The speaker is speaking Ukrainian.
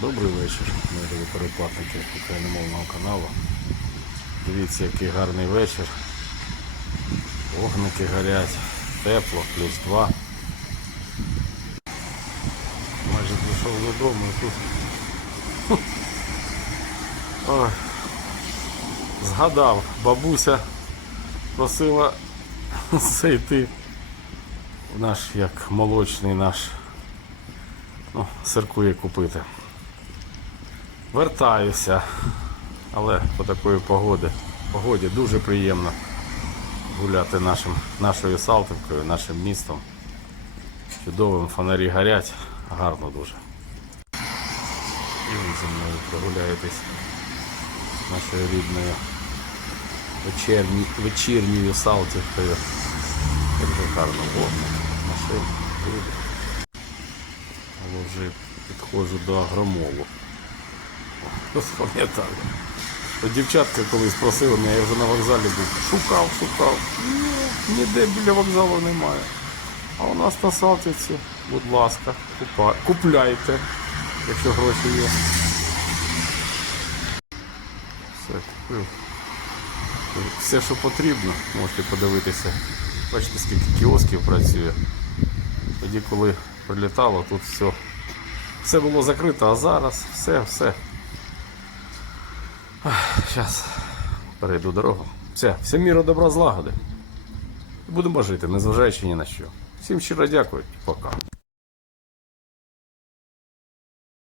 Добрий вечір, мої переплатники україномовного каналу. Дивіться, який гарний вечір. Вогники горять, тепло, плюс два. Майже прийшов додому і тут. Ой. Згадав, бабуся просила зайти в наш як молочний наш ну, сиркує купити. Вертаюся, але по такої погоди, погоді дуже приємно гуляти нашим, нашою Салтівкою, нашим містом. Чудовим фонарі горять, гарно дуже. І ви зі мною прогуляєтесь нашою рідною вечірні, вечірньою Салтівкою. Як же гарно вогник, машин, вже підходжу до агромолу. О, Пам'ятаю. Дівчатка колись просила мене, я вже на вокзалі був. Шукав, шукав. Ні, ніде біля вокзалу немає. А у нас на Салтівці, будь ласка, купа- купляйте, якщо гроші є. Все, купив. Все, що потрібно, можете подивитися. Бачите, скільки кіосків працює. Тоді, коли прилітало, тут все, все було закрито, а зараз все, все. Зараз перейду дорогу. Все, всім міру добра злагоди. Будемо жити, незважаючи ні на що. Всім щиро дякую і пока.